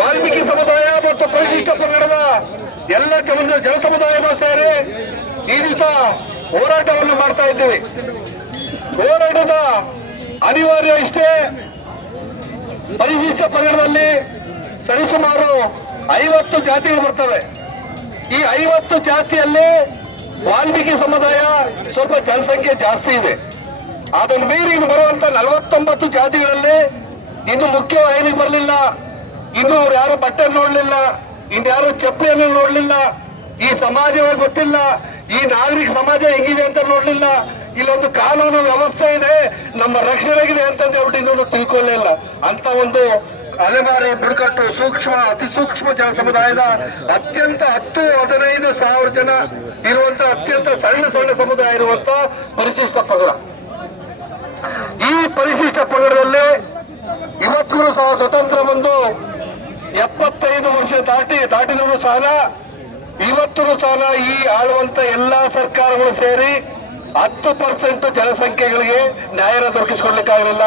ವಾಲ್ಮೀಕಿ ಸಮುದಾಯ ಮತ್ತು ಪರಿಶಿಷ್ಟ ಪಂಗಡದ ಎಲ್ಲ ಜನ ಜನ ಸೇರಿ ಈ ದಿವಸ ಹೋರಾಟವನ್ನು ಮಾಡ್ತಾ ಇದ್ದೀವಿ. ಹೋರಾಟದ ಅನಿವಾರ್ಯ ಇಷ್ಟೇ, ಪರಿಶಿಷ್ಟ ಪಂಗಡದಲ್ಲಿ ಸರಿಸುಮಾರು ಐವತ್ತು ಜಾತಿಗಳು ಬರ್ತವೆ. ಈ ಐವತ್ತು ಜಾತಿಯಲ್ಲಿ ವಾಲ್ಮೀಕಿ ಸಮುದಾಯ ಸ್ವಲ್ಪ ಜನಸಂಖ್ಯೆ ಜಾಸ್ತಿ ಇದೆ. ಅದನ್ನು ಮೀರಿ ಬರುವಂತ ನಲವತ್ತೊಂಬತ್ತು ಜಾತಿಗಳಲ್ಲಿ ಇನ್ನು ಮುಖ್ಯವಾಹಿನಿಗೆ ಬರಲಿಲ್ಲ. ಇನ್ನು ಅವ್ರು ಯಾರು ಬಟ್ಟೆ ನೋಡ್ಲಿಲ್ಲ, ಇನ್ಯಾರು ಚಪ್ಪಲಿಯನ್ನು ನೋಡ್ಲಿಲ್ಲ, ಈ ಸಮಾಜವೇ ಗೊತ್ತಿಲ್ಲ, ಈ ನಾಗರಿಕ ಸಮಾಜ ಹೆಂಗಿದೆ ಅಂತ ನೋಡ್ಲಿಲ್ಲ, ಇಲ್ಲೊಂದು ಕಾನೂನು ವ್ಯವಸ್ಥೆ ಇದೆ, ನಮ್ಮ ರಕ್ಷಣೆಗಿದೆ ಅಂತ ಹೇಳ್ಬಿಟ್ಟು ಇನ್ನೊಂದು ತಿಳ್ಕೊಳ್ಳಿಲ್ಲ. ಅಂತ ಒಂದು ಅಲೆಮಾರಿ ಬುಡಕಟ್ಟು ಸೂಕ್ಷ್ಮ, ಅತಿ ಸೂಕ್ಷ್ಮ ಜನ ಸಮುದಾಯದ ಅತ್ಯಂತ ಹತ್ತು, ಹದಿನೈದು ಸಾವಿರ ಜನ ಇರುವಂತ ಅತ್ಯಂತ ಸಣ್ಣ ಸಣ್ಣ ಸಮುದಾಯ ಇರುವಂತ ಪರಿಶಿಷ್ಟ ಪಂಗಡ. ಈ ಪರಿಶಿಷ್ಟ ಪಂಗಡದಲ್ಲಿ ಇವತ್ತಿಗೂ ಸಹ ಸ್ವತಂತ್ರ ಬಂದು ಎಪ್ಪತ್ತೈದು ವರ್ಷ ದಾಟಿ ದಾಟಿದರೂ ಸಹ ಇವತ್ತೂ ಸಾಲ, ಈ ಆಳುವಂತ ಎಲ್ಲಾ ಸರ್ಕಾರಗಳು ಸೇರಿ ಹತ್ತು ಪರ್ಸೆಂಟ್ ಜನಸಂಖ್ಯೆಗಳಿಗೆ ನ್ಯಾಯ ದೊರಕಿಸಿಕೊಡ್ಲಿಕ್ಕಾಗಲಿಲ್ಲ.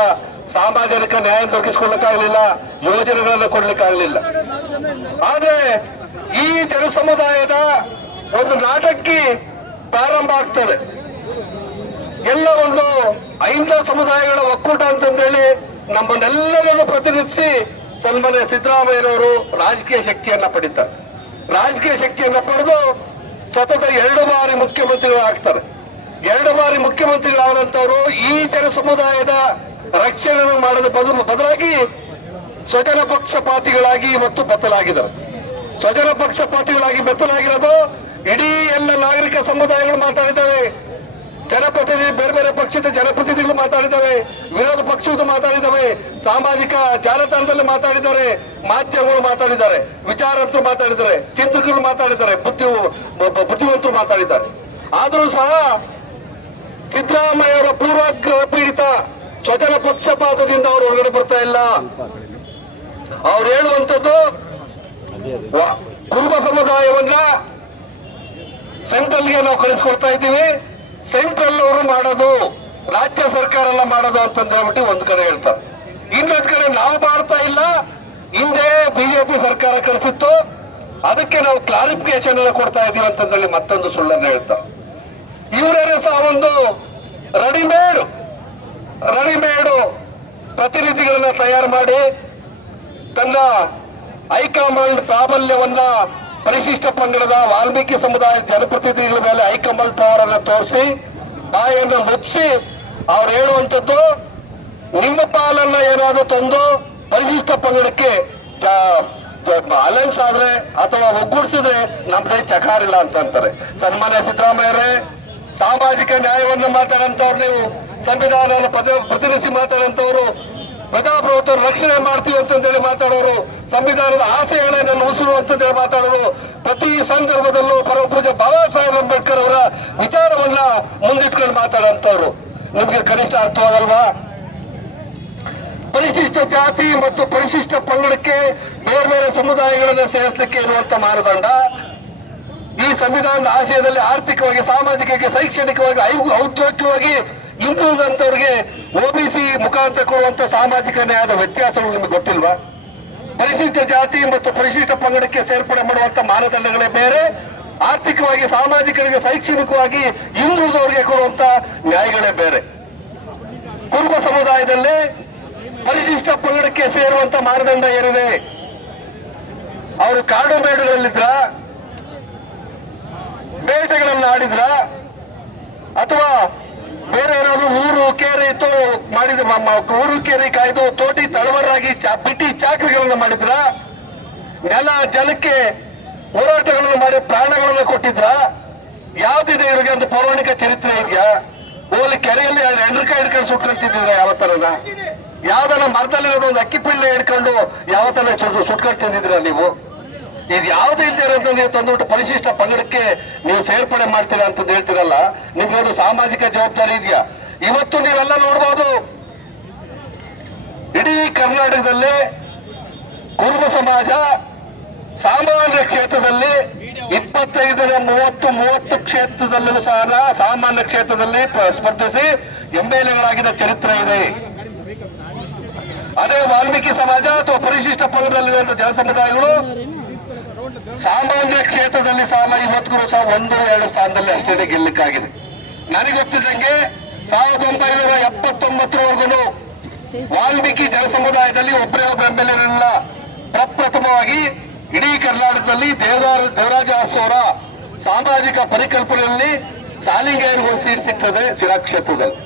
ಸಾಮಾಜಿಕ ನ್ಯಾಯ ದೊರಕಿಸಿಕೊಳ್ಳಕ್ಕಾಗಲಿಲ್ಲ ಯೋಜನೆಗಳನ್ನು ಕೊಡ್ಲಿಕ್ಕಾಗಲಿಲ್ಲ. ಆದ್ರೆ ಈ ಜನಸಮುದಾಯದ ಒಂದು ನಾಟಕಿ ಪ್ರಾರಂಭ ಆಗ್ತದೆ. ಎಲ್ಲ ಒಂದು ಐಂದ ಸಮುದಾಯಗಳ ಒಕ್ಕೂಟ ಅಂತಂದೇಳಿ ನಮ್ಮನ್ನೆಲ್ಲರನ್ನು ಪ್ರತಿನಿಧಿಸಿ ಸನ್ಮಾನ್ಯ ಸಿದ್ದರಾಮಯ್ಯನವರು ರಾಜಕೀಯ ಶಕ್ತಿಯನ್ನ ಪಡಿತಾರೆ. ರಾಜಕೀಯ ಶಕ್ತಿಯನ್ನ ಪಡೆದು ಸತತ ಎರಡು ಬಾರಿ ಮುಖ್ಯಮಂತ್ರಿಗಳು ಆಗ್ತಾರೆ ಎರಡು ಬಾರಿ ಮುಖ್ಯಮಂತ್ರಿಗಳಾದಂತವರು ಈ ಜನ ಸಮುದಾಯದ ರಕ್ಷಣೆ ಮಾಡದ ಬದಲು ಬದಲಾಗಿ ಸ್ವಜನ ಪಕ್ಷಪಾತಿಗಳಾಗಿ ಮತ್ತು ಬದಲಾಗಿದ್ದಾರೆ ಸ್ವಜನ ಪಕ್ಷಪಾತಿಗಳಾಗಿ ಬೆತ್ತಲಾಗಿರೋದು ಇಡೀ ಎಲ್ಲ ನಾಗರಿಕ ಸಮುದಾಯಗಳು ಮಾತಾಡಿದ್ದಾವೆ ಜನಪ್ರತಿನಿಧಿ, ಬೇರೆ ಬೇರೆ ಪಕ್ಷದ ಜನಪ್ರತಿನಿಧಿಗಳು ಮಾತಾಡಿದ್ದಾವೆ, ವಿರೋಧ ಪಕ್ಷದ ಮಾತಾಡಿದ್ದಾವೆ, ಸಾಮಾಜಿಕ ಜಾಲತಾಣದಲ್ಲಿ ಮಾತಾಡಿದ್ದಾರೆ, ಮಾಧ್ಯಮಗಳು ಮಾತಾಡಿದ್ದಾರೆ ವಿಚಾರವಂತರು ಮಾತಾಡಿದ್ದಾರೆ, ಚಿಂತಕರು ಮಾತಾಡಿದ್ದಾರೆ ಬುದ್ಧಿ ಬುದ್ಧಿವಂತರು ಮಾತಾಡಿದ್ದಾರೆ. ಆದರೂ ಸಹ ಸಿದ್ದರಾಮಯ್ಯ ಅವರ ಪೂರ್ವಾಗ್ರಹ ಪೀಡಿತ ಸ್ವಜನ ಪಕ್ಷಪಾತದಿಂದ ಅವರು ಹೊರಗಡೆ ಬರ್ತಾ ಇಲ್ಲ. ಅವ್ರು ಹೇಳುವಂಥದ್ದು ಕುರುಬ ಸಮುದಾಯವನ್ನ ಸೆಂಟ್ರಲ್ಗೆ ನಾವು ಕಳಿಸ್ಕೊಡ್ತಾ ಇದ್ದೀವಿ. ಸೆಂಟ್ರಲ್ ಅವರು ಮಾಡೋದು, ರಾಜ್ಯ ಸರ್ಕಾರ ಎಲ್ಲ ಮಾಡೋದು ಅಂತಂದ್ ಹೇಳ್ಬಿಟ್ಟು ಒಂದ್ ಕಡೆ ಹೇಳ್ತಾರೆ. ಇನ್ನೊಂದ್ ಕಡೆ ನಾವು ಮಾಡ್ತಾ ಇಲ್ಲ, ಹಿಂದೆ ಬಿಜೆಪಿ ಸರ್ಕಾರ ಕಳಿಸಿತ್ತು, ಅದಕ್ಕೆ ನಾವು ಕ್ಲಾರಿಫಿಕೇಶನ್ ಎಲ್ಲ ಕೊಡ್ತಾ ಇದೀವಿ ಅಂತಂದೇಳಿ ಮತ್ತೊಂದು ಸುಳ್ಳನ್ನು ಹೇಳ್ತಾರೆ. ಇವರೇ ಸಹ ಒಂದು ರೆಡಿಮೇಡ್ ರೆಡಿಮೇಡ್ ಪ್ರತಿನಿಧಿಗಳನ್ನ ತಯಾರು ಮಾಡಿ, ತನ್ನ ಹೈಕಮಾಂಡ್ ಪ್ರಾಬಲ್ಯವನ್ನ ಪರಿಶಿಷ್ಟ ಪಂಗಡದ ವಾಲ್ಮೀಕಿ ಸಮುದಾಯ ಜನಪ್ರತಿನಿಧಿಗಳ ಮೇಲೆ ಹೈಕಮಾಂಡ್ ಪವರ್ ಅನ್ನ ತೋರಿಸಿ ಬಾಯನ್ನು ಮುಚ್ಚಿ ಅವ್ರು ಹೇಳುವಂಥದ್ದು, ನಿಮ್ಮ ಪಾಲನ್ನ ಏನಾದರೂ ತಂದು ಪರಿಶಿಷ್ಟ ಪಂಗಡಕ್ಕೆ ಅಲೈನ್ಸ್ ಆದ್ರೆ ಅಥವಾ ಒಗ್ಗೂಡಿಸಿದ್ರೆ ನಮ್ದೇ ಚಕಾರಿಲ್ಲ ಅಂತ ಅಂತಾರೆ. ಸನ್ಮಾನ್ಯ ಸಿದ್ದರಾಮಯ್ಯರೇ ಸಾಮಾಜಿಕ ನ್ಯಾಯವನ್ನು ಮಾತಾಡಂತವ್ರು ನೀವು ಸಂವಿಧಾನ ಪ್ರತಿನಿಧಿಸಿ ಮಾತಾಡಂತವ್ರು ಪ್ರಜಾಪ್ರಭುತ್ವ ರಕ್ಷಣೆ ಮಾಡ್ತೀವಿ ಅಂತಂದೇಳಿ ಮಾತಾಡೋರು, ಸಂವಿಧಾನದ ಆಸೆಗಳೇ ನನ್ನ ಅಂತಂದೇಳಿ ಮಾತಾಡೋರು ಪ್ರತಿ ಸಂದರ್ಭದಲ್ಲೂ ಪರಮಪೂಜೆ ಬಾಬಾ ಸಾಹೇಬ್ ಅಂಬೇಡ್ಕರ್ ಅವರ ವಿಚಾರವನ್ನ ಮುಂದಿಟ್ಕೊಂಡು ಮಾತಾಡಂತವ್ರು ನಿಮ್ಗೆ ಕನಿಷ್ಠ ಅರ್ಥವಾಗಲ್ವಾ? ಪರಿಶಿಷ್ಟ ಜಾತಿ ಮತ್ತು ಪರಿಶಿಷ್ಟ ಪಂಗಡಕ್ಕೆ ಬೇರೆ ಬೇರೆ ಸಮುದಾಯಗಳನ್ನು ಸೇರಿಸಲಿಕ್ಕೆ ಇರುವಂತ ಮಾನದಂಡ. ಈ ಸಂವಿಧಾನದ ಆಶಯದಲ್ಲಿ ಆರ್ಥಿಕವಾಗಿ, ಸಾಮಾಜಿಕವಾಗಿ, ಶೈಕ್ಷಣಿಕವಾಗಿ ಔದ್ಯೋಗಿಕವಾಗಿ ಹಿಂದುಳಿದಂತವ್ರಿಗೆ ಒಬಿಸಿ ಮುಖಾಂತರ ಕೊಡುವಂತ ಸಾಮಾಜಿಕ ನ್ಯಾಯದ ವ್ಯತ್ಯಾಸಗಳು ನಿಮಗೆ ಗೊತ್ತಿಲ್ವಾ? ಪರಿಶಿಷ್ಟ ಜಾತಿ ಮತ್ತು ಪರಿಶಿಷ್ಟ ಪಂಗಡಕ್ಕೆ ಸೇರ್ಪಡೆ ಮಾಡುವಂತ ಮಾನದಂಡಗಳೇ ಬೇರೆ. ಆರ್ಥಿಕವಾಗಿ ಸಾಮಾಜಿಕರಿಗೆ ಶೈಕ್ಷಣಿಕವಾಗಿ ಹಿಂದುಳಿದವರಿಗೆ ಕೊಡುವಂತ ನ್ಯಾಯಗಳೇ ಬೇರೆ. ಕುರುಬ ಸಮುದಾಯದಲ್ಲಿ ಪರಿಶಿಷ್ಟ ಪಂಗಡಕ್ಕೆ ಸೇರುವಂತ ಮಾನದಂಡ ಏನಿದೆ? ಅವರು ಕಾಡು ಮೇಡುಗಳಲ್ಲಿದ್ರ? ಬೇಟೆಗಳನ್ನು ಆಡಿದ್ರ ಅಥವಾ ಬೇರೆ ಏನಾದ್ರು ಊರು, ಕೇರಿ ತೋ ಮಾಡಿದ ಊರು, ಕೇರಿ, ಕಾಯ್ದು ತೋಟಿ ತಳವರಾಗಿ ಬಿಟ್ಟಿ ಚಾಕರಿಗಳನ್ನು ಮಾಡಿದ್ರ? ನೆಲ, ಜಲಕ್ಕೆ ಹೋರಾಟಗಳನ್ನು ಮಾಡಿ ಪ್ರಾಣಗಳನ್ನು ಕೊಟ್ಟಿದ್ರ? ಯಾವ್ದಿದೆ ಇವ್ರಿಗೆ ಒಂದು ಪೌರಾಣಿಕ ಚರಿತ್ರೆ ಇದೆಯಾ? ಹೋಲಿ ಕೆರೆಯಲ್ಲಿ ಎಂಡ್ರಕಾಯಿ ಹಿಡ್ಕೊಂಡು ಸುಟ್ಕೊಂತಿದ್ರ ಯಾವತ್ತನ ಯಾವ್ದನ್ನ ಮರದಲ್ಲಿರೋದು ಒಂದು ಅಕ್ಕಿ ಪಿಳ್ಳೆ ಹಿಡ್ಕೊಂಡು ಯಾವತ್ತರ ಸುಟ್ಕೊಂಡು ತಿಂದಿದ್ರ ನೀವು? ಇದು ಯಾವ್ದು ಇರೋದು ನೀವು ತಂದ್ಬಿಟ್ಟು ಪರಿಶಿಷ್ಟ ಪಂಗಡಕ್ಕೆ ನೀವು ಸೇರ್ಪಡೆ ಮಾಡ್ತೀರಾ ಅಂತ ಹೇಳ್ತೀರಲ್ಲ? ನಿಮ್ಗೆ ಒಂದು ಸಾಮಾಜಿಕ ಜವಾಬ್ದಾರಿ ಇದೆಯಾ? ಇವತ್ತು ನೀವೆಲ್ಲ ನೋಡ್ಬೋದು, ಇಡೀ ಕರ್ನಾಟಕದಲ್ಲಿ ಕುರುಬ ಸಮಾಜ ಸಾಮಾನ್ಯ ಕ್ಷೇತ್ರದಲ್ಲಿ ಇಪ್ಪತ್ತೈದರ ಮೂವತ್ತು ಮೂವತ್ತು ಕ್ಷೇತ್ರದಲ್ಲೂ ಸಹ ಸಾಮಾನ್ಯ ಕ್ಷೇತ್ರದಲ್ಲಿ ಸ್ಪರ್ಧಿಸಿ ಎಂಬೆಲೆಗಳಾಗಿದ್ದ ಚರಿತ್ರೆ ಇದೆ. ಅದೇ ವಾಲ್ಮೀಕಿ ಸಮಾಜ ಅಥವಾ ಪರಿಶಿಷ್ಟ ಪಂಗಡದಲ್ಲಿರುವಂತಹ ಜನಸಮುದಾಯಗಳು ಸಾಮಾನ್ಯ ಕ್ಷೇತ್ರದಲ್ಲಿ ಸಾಲ ಇವತ್ತಿಗೂ ಸಹ ಒಂದು ಎರಡು ಸ್ಥಾನದಲ್ಲಿ ಅಷ್ಟೇ ಗೆಲ್ಲಕ್ಕಾಗಿದೆ. ನನಗೆ ಗೊತ್ತಿದ್ದಂಗೆ ಸಾವಿರದ ಒಂಬೈನೂರ ಎಪ್ಪತ್ತೊಂಬತ್ತರವರೆಗೂ ವಾಲ್ಮೀಕಿ ಜನಸಮುದಾಯದಲ್ಲಿ ಒಬ್ಬರೇ ಒಬ್ಬರ ಎಂ ಪ್ರಪ್ರಥಮವಾಗಿ ಇಡೀ ಕರ್ನಾಟಕದಲ್ಲಿ ದೇವದಾರ ದೇವರಾಜ ಅರಸೋರ ಸಾಮಾಜಿಕ ಪರಿಕಲ್ಪನೆಯಲ್ಲಿ ಸಾಲಿಂಗೇರಿಗೆ ಒಂದು ಸೀಟ್ ಸಿಗ್ತದೆ ಶಿರಾ ಕ್ಷೇತ್ರದಲ್ಲಿ.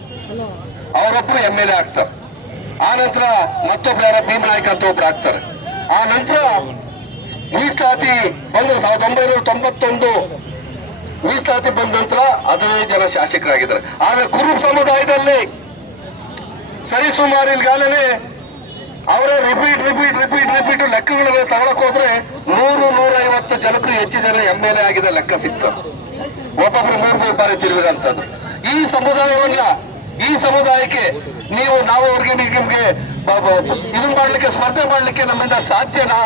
ಅವರೊಬ್ಬರು ಎಂ ಎಲ್ ಎ ಆಗ್ತಾರೆ. ಆ ನಂತರ ಮತ್ತೊಬ್ರು ಯಾರ ಭೀಮನಾಯ್ಕ ಅಂತ ಒಬ್ರು ಆಗ್ತಾರೆ. ಆ ನಂತರ ಮೀಸಲಾತಿ ಬಂದ್ರು ಸಾವಿರದ ಒಂಬೈನೂರ ತೊಂಬತ್ತೊಂದು. ಮೀಸಲಾತಿ ಬಂದ ನಂತರ ಹದಿನೈದು ಜನ ಶಾಸಕರಾಗಿದ್ದಾರೆ. ಆದ್ರೆ ಕುರುಬ ಸಮುದಾಯದಲ್ಲಿ ಸರಿಸುಮಾರು ಈಗಾಗಲೇ ಅವರೇ ರಿಪೀಟ್ ರಿಪೀಟ್ ರಿಪೀಟ್ ರಿಪೀಟ್ ಲೆಕ್ಕಗಳನ್ನ ತಗೊಳಕ್ ಹೋದ್ರೆ ನೂರು, ನೂರೈವತ್ತು ಜನಕ್ಕೂ ಹೆಚ್ಚು ಜನ ಎಂ ಎಲ್ ಎ ಆಗಿದೆ ಲೆಕ್ಕ ಸಿಗ್ತದೆ. ಒಬ್ಬೊಬ್ರು ಮೂರು ಮೂರು ಬಾರಿ ತಿರುಗಿದಂಥದ್ದು. ಈ ಸಮುದಾಯವನ್ನ, ಈ ಸಮುದಾಯಕ್ಕೆ ನೀವು, ನಾವು ಅವ್ರಿಗೆ ನಿಮ್ಗೆ ಇದನ್ನ ಮಾಡ್ಲಿಕ್ಕೆ, ಸ್ಪರ್ಧೆ ಮಾಡ್ಲಿಕ್ಕೆ ನಮ್ಮಿಂದ ಸಾಧ್ಯನಾ?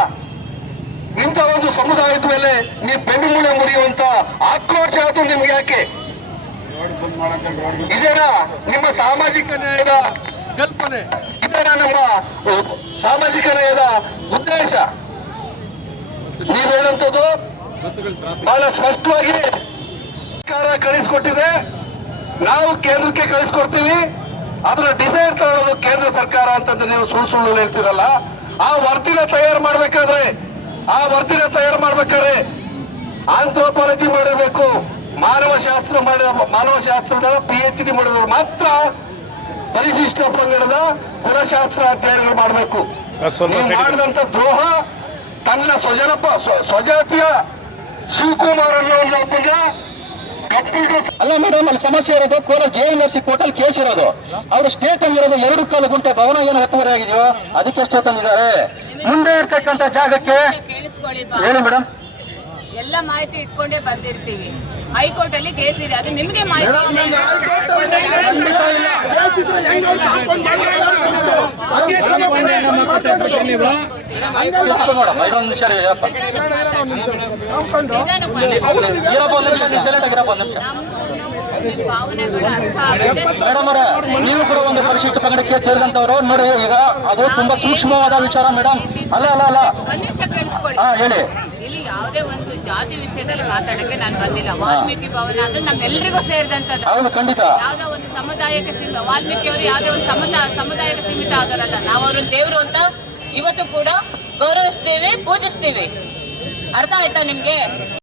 ಇಂಥ ಒಂದು ಸಮುದಾಯದ ಮೇಲೆ ನೀವು ಬೆನ್ನುಮೂಳೆ ಮುರಿಯುವಂತ ಆಕ್ರೋಶ ಅದು ನಿಮ್ಗೆ ಯಾಕೆ? ಇದೇನಾ ನಿಮ್ಮ ಸಾಮಾಜಿಕ ನ್ಯಾಯದ ಕಲ್ಪನೆ? ಇದೇನಾ ನಮ್ಮ ಸಾಮಾಜಿಕ ನ್ಯಾಯದ ಉದ್ದೇಶ? ನೀವು ಹೇಳುವಂಥದ್ದು ಬಹಳ ಸ್ಪಷ್ಟವಾಗಿ ಸರ್ಕಾರ ಕಳಿಸ್ಕೊಟ್ಟಿದೆ. ನಾವು ಕೇಂದ್ರಕ್ಕೆ ಕಳಿಸ್ಕೊಡ್ತೀವಿ. ಅದನ್ನ ಡಿಸೈಡ್ ತಗೊಳ್ಳೋದು ಕೇಂದ್ರ ಸರ್ಕಾರ ಅಂತಂದ್ರೆ ನೀವು ಸುಳ್ಳು ಸುಳ್ಳು ಹೇಳ್ತೀರಲ್ಲ. ಆ ವರದಿನ ತಯಾರು ಮಾಡ್ಬೇಕಾದ್ರೆ ಆ ವರದಿನ ತಯಾರು ಮಾಡ್ಬೇಕಾದ್ರೆ ಆಂಥ್ರೋಪಾಲಜಿ ಮಾಡಿರ್ಬೇಕು ಮಾನವಶಾಸ್ತ್ರ ಮಾಡಿದ ಮಾನವ ಶಾಸ್ತ್ರದ ಪಿ ಎಚ್ ಡಿ ಮಾಡಿರೋರು ಮಾತ್ರ ಪರಿಶಿಷ್ಟ ಪಂಗಡದ ಕುಲಶಾಸ್ತ್ರ ಅಧ್ಯಯನಗಳು ಮಾಡಬೇಕು. ಮಾಡಿದಂತ ದ್ರೋಹ ತನ್ನ ಸ್ವಜನಪ ಸ್ವ- ಸ್ವಜಾತಿಯ ಶಿವಕುಮಾರ್ ಅನ್ನೋ ಒಬ್ಬನ ಅಲ್ಲ ಮೇಡಮ್ ಅಲ್ಲಿ ಸಮಸ್ಯೆ ಇರೋದು Kolar J M S C ಕೋರ್ಟಲ್ಲಿ ಕೇಸ್ ಇರೋದು. ಅವರು ಸ್ಟೇಟ್ ಅಲ್ಲಿ ಇರೋದು ಎರಡು ಕಾಲು ಗುಂಟೆ ಭವನ ಏನು ಹತ್ತುವರೆ ಆಗಿದೆಯೋ ಅದಕ್ಕೆ ಸ್ಟೇ ತಂದಿದ್ದಾರೆ ಮುಂದೆ ಇರ್ತಕ್ಕಂತ ಜಾಗಕ್ಕೆ. ಹೇಳಿ ಮೇಡಮ್ ಎಲ್ಲ ಮಾಹಿತಿ ಇಟ್ಕೊಂಡೇ ಬಂದಿರ್ತೀವಿ ಹೈಕೋರ್ಟ್ ಅಲ್ಲಿ ಕೇಸ್ ಇದೆ ಅದು ನಿಮಗೆ ಮಾಹಿತಿ ನೀವು ಕೂಡ ಒಂದು ಪರಿಶಿಷ್ಟ ಪಂಗಡಕ್ಕೆ ಸೇರಿದಂತವ್ರು ನೋಡಿ ಈಗ ಅದು ತುಂಬಾ ಸೂಕ್ಷ್ಮವಾದ ವಿಚಾರ ಮೇಡಮ್ ಅಲ್ಲ ಅಲ್ಲ ಅಲ್ಲ ಹೇಳಿ. ಇಲ್ಲಿ ಯಾವುದೇ ಒಂದು ಜಾತಿ ವಿಷಯದಲ್ಲಿ ಮಾತಾಡಕ್ಕೆ ನಾನು ಬಂದಿಲ್ಲ. ವಾಲ್ಮೀಕಿ ಭವನ ಅಂದ್ರೆ ನಮ್ಮೆಲ್ಲರಿಗೂ ಸೇರಿದಂತದ್ದು ಹೌದು ಖಂಡಿತ. ಯಾವ್ದೋ ಒಂದು ಸಮುದಾಯಕ್ಕೆ ಸೀಮಿತ. ವಾಲ್ಮೀಕಿ ಅವರು ಯಾವುದೇ ಒಂದು ಸಮುದಾಯ ಸಮುದಾಯಕ್ಕೆ ಸೀಮಿತ ಆಗೋರಲ್ಲ ನಾವು ಅವ್ರನ್ನ ದೇವರು ಅಂತ ಇವತ್ತು ಕೂಡ ಗೌರವಿಸ್ತೀವಿ ಪೂಜಿಸ್ತೀವಿ. ಅರ್ಥ ಆಯ್ತಾ ನಿಮ್ಗೆ?